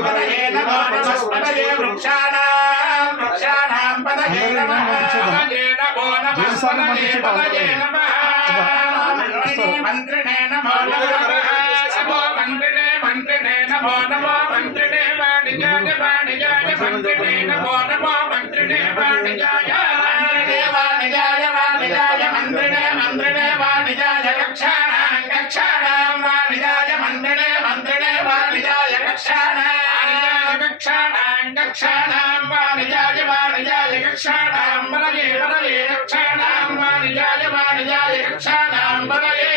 पतये नमो नमस्पतये वृक्षाणां पतये नमः पतये नमो नमस्पतये पतये नमः मंत्रिणे नमो नमः नमो मंत्रिणे नमो नमो मंत्रिणे वाणिज्याय मंत्रिणे नमो नमो मंत्रिणे वाणिज्याय मंत्रिणे वाणिज्याय कक्षाणां वाणिज्याय मंत्रिणे वाणिज्याय कक्षाणां वाणिज्याय कक्षाणां बलये कक्षाणां वाणिज्याय कक्षाणां बलये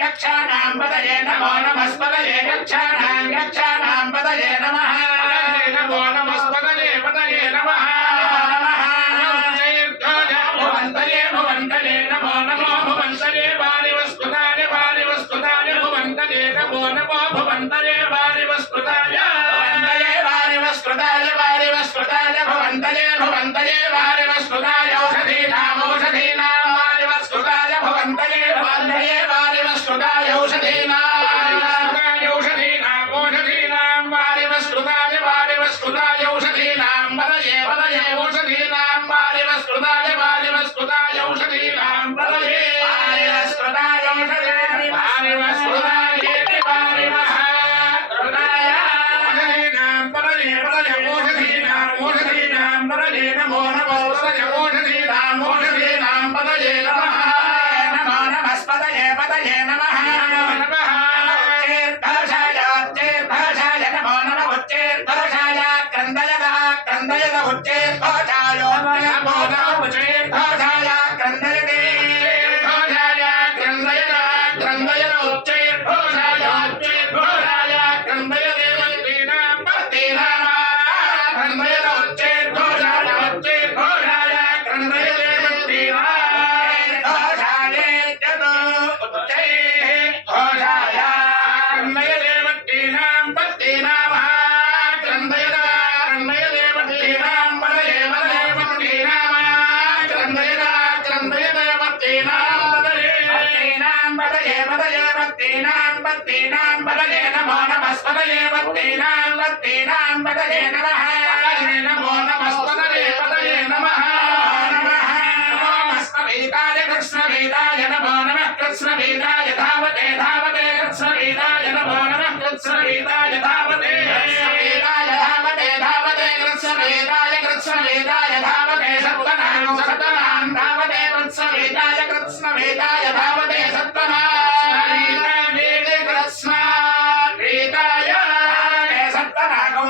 कक्षाणां बलये नमो नमस्पतये कक्षाणां बलये नमः नमो नमस्पतये नमः भुवन्तये नमो नमो भुवन्तये वारिवस्पताय भुवन्तये नमो नमो भुवन्तये वारिवस्पताय भुवन्तये वारिवस्पताय औषधीनां वारिवस्पताय भुवन्तये वारिवस्पताय औषधीनां वारिवस्पताय औषधीनां बलये औषधीनां वारिवस्पताय औषधीनां बलये वारिवस्पताय औषधीनां बलये नमो नमस्पतये औषधीनां बलये नमः नमो नमस्पतये नमः उच्चैर्घोषाय नमो नमः उच्चैर्घोषाय क्रन्दयत उच्चैर्घोषाय नमो नमः उच्चैर्घोषाय क्रन्दयते क्रन्दयत उच्चैर्घोषाय क्रन्दयते क्रन्दयत उच्चैर्घोषाय क्रन्दयते नमो नमस्पतये पतये नमः नमो नमस्पतये नमः कृष्णवेदाय नमो नमः कृष्णवेदाय धावते कृष्णवेदाय नमो नमः कृष्णवेदाय धावते कृष्णवेदाय धावते सत्तनां धावते कृष्णवेदाय धावते सत्तनां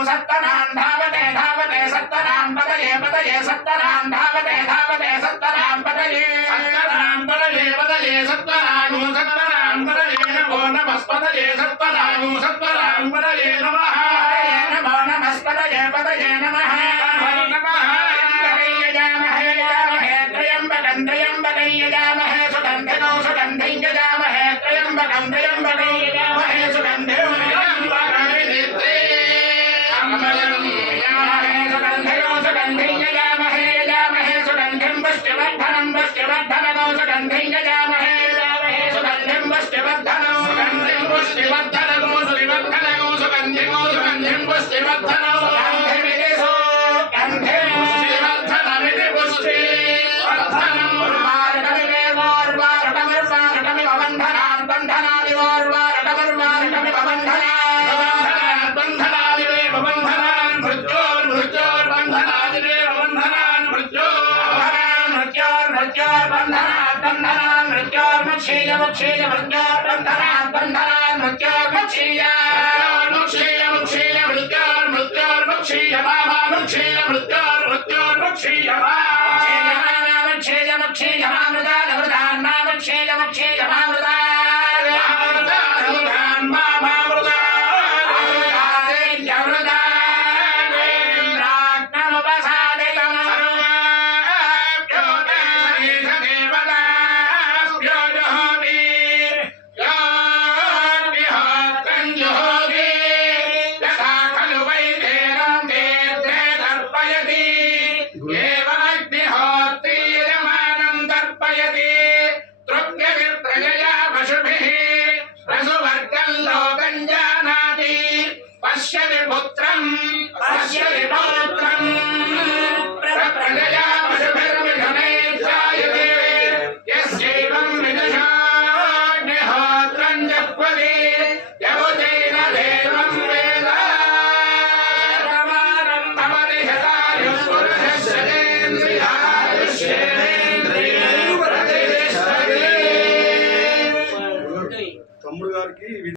सत्तनां धावते सत्तनां पतये सत्तनां धावते सत्तनां पतये सत्तनां पतये सत्तनां पतये नमो नमस्पतये सत्तनां पतये नमः नमो नमस्पतये नमः त्र्यम्बकं यजामहे सुगन्धिं यजामहे त्र्यम्बकं यजामहे सुगन्धिं पुष्टिवर्धनं सुगन्धिं यजामहे सुगन्धिं पुष्टिवर्धनं सुगन्धिं पुष्टिवर्धनं